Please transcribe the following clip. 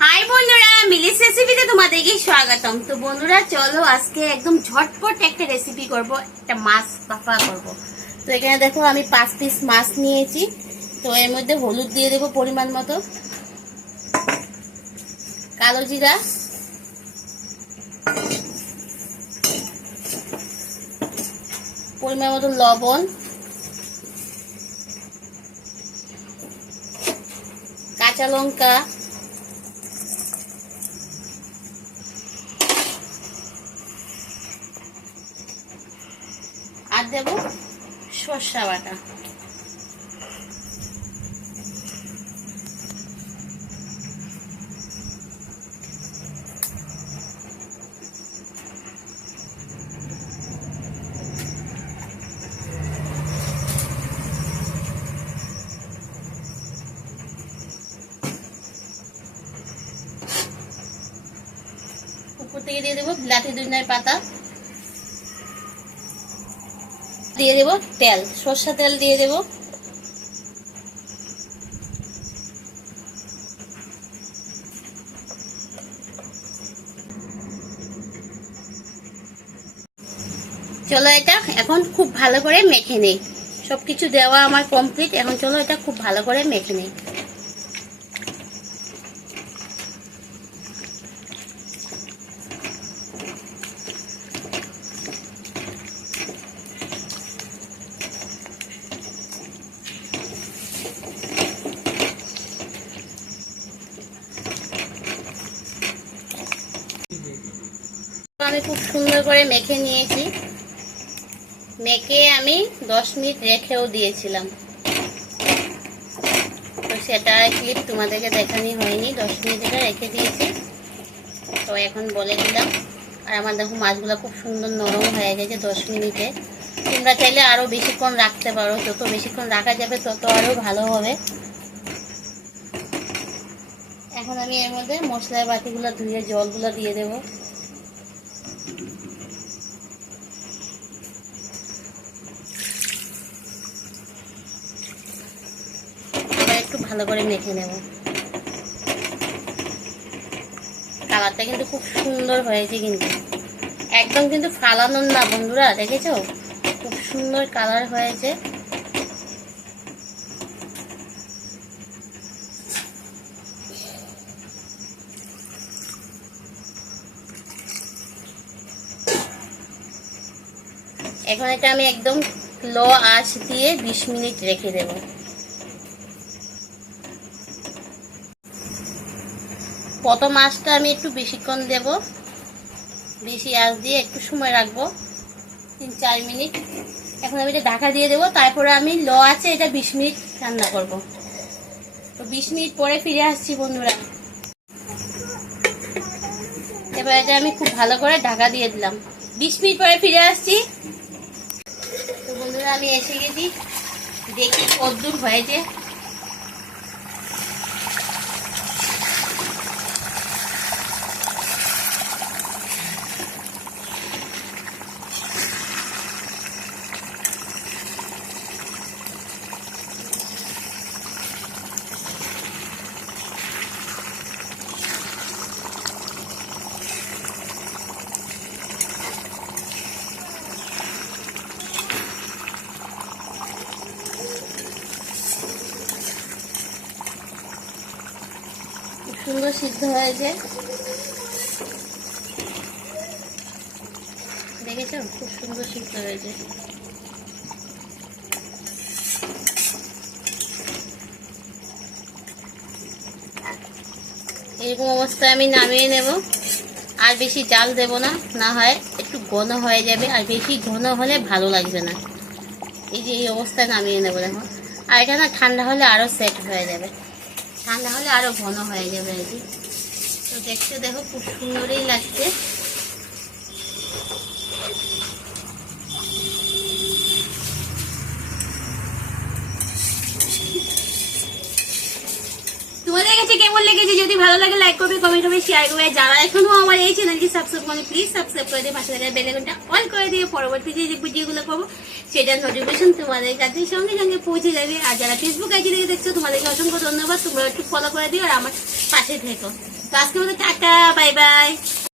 High বন্ধুরা, মিলিস রেসিপিতে তোমাদেরকে স্বাগতম। তো বন্ধুরা চলো আজকে একদম ঝটপট একটা রেসিপি করব, একটা মাছ পাফা করব। তো এখানে দেখো আমি 5 পিস মাছ নিয়েছি। তো এর মধ্যে হলুদ দিয়ে দেবো পরিমাণ মতো, কালো জিরা, পরিমাণ মতো লবণ, কাঁচা লঙ্কা, আর দেব সরষা বাটা। উপর থেকে দিয়ে দেবো বিলাতি ধনিয়ার পাতা, দিয়ে দেব তেল, সরষা তেল দিয়ে দেব। চলো এটা এখন খুব ভালো করে মেখে নেই। সবকিছু দেওয়া আমার কমপ্লিট, এখন চলো এটা খুব ভালো করে মেখে নেই। আমি খুব সুন্দর করে মেখে নিয়েছি। মেখে আমি 10 মিনিট রেখেও দিয়েছিলাম, তো সেটা ক্লিপ তোমাদেরকে দেখানি হয়নি। 10 মিনিট এটা রেখে দিয়েছি, তো এখন বলে দিলাম। আর আমার দেখো মাছগুলো খুব সুন্দর নরম হয়ে গেছে 10 মিনিটে। তোমরা চাইলে আরও বেশিক্ষণ রাখতে পারো, যত বেশিক্ষণ রাখা যাবে তত আরও ভালো হবে। এখন আমি এর মধ্যে মশলার বাটিগুলো ধুয়ে জলগুলো দিয়ে দেবো। একটু ভালো করে মেখে নেব। কালারটা কিন্তু খুব সুন্দর হয়েছে, কিন্তু একদম কিন্তু ফালানোর না বন্ধুরা, দেখেছো খুব সুন্দর কালার হয়েছে। এখন এটা আমি একদম লো আঁচ দিয়ে 20 মিনিট রেখে দেব। প্রথম আঁচটা আমি একটু বেশিক্ষণ দেব, বেশি আঁচ দিয়ে একটু সময় রাখবো, 3-4 মিনিট। এখন আমি এটা ঢাকা দিয়ে দেবো, তারপরে আমি লো আঁচে এটা 20 মিনিট রান্না করব। তো 20 মিনিট পরে ফিরে আসছি বন্ধুরা। এবার এটা আমি খুব ভালো করে ঢাকা দিয়ে দিলাম। 20 মিনিট পরে ফিরে আসছি। তো বন্ধুরা আমি এসে গেছি, দেখি কতদূর হয়েছে। সুন্দর সিদ্ধ হয়েছে, দেখেছো খুব সুন্দর সিদ্ধ হয়েছে। এরকম অবস্থায় আমি নামিয়ে নেব। আর বেশি জাল দেব না, না হয় একটু ঘন হয়ে যাবে, আর বেশি ঘন হলে ভালো লাগবে না। এই যে এই অবস্থায় নামিয়ে নেব দেখো। আর এটা না ঠান্ডা হলে আরও সেট হয়ে যাবে, ঠান্ডা হলে আরও ঘন হয়ে যাবে আর কি। তো দেখতে দেখো খুব সুন্দরই লাগছে। তোমাদের কাছে কেমন কেমন লেগেছে, যদি ভালো লাগে লাইক করবে, কমেন্ট করবে, শেয়ার করবে। যারা এখনো আমার এই চ্যানেলটি সাবস্ক্রাইব করে প্লিজ সাবস্ক্রাইব করে দিয়ে পাশে থাকা বেল আইকনটা অল করে দিয়ে পরবর্তী যে ভিডিওগুলো করবো সেটার নোটিফিকেশন তোমাদের কাছে সঙ্গে সঙ্গে পৌঁছে যাবে। আর যারা ফেসবুক আইডি থেকে দেখছো তোমাদেরকে অসংখ্য ধন্যবাদ, তোমরা একটু ফলো করে দিও আর আমার পাশে থেকো। তো আজকে মতো টাটা, বাই বাই।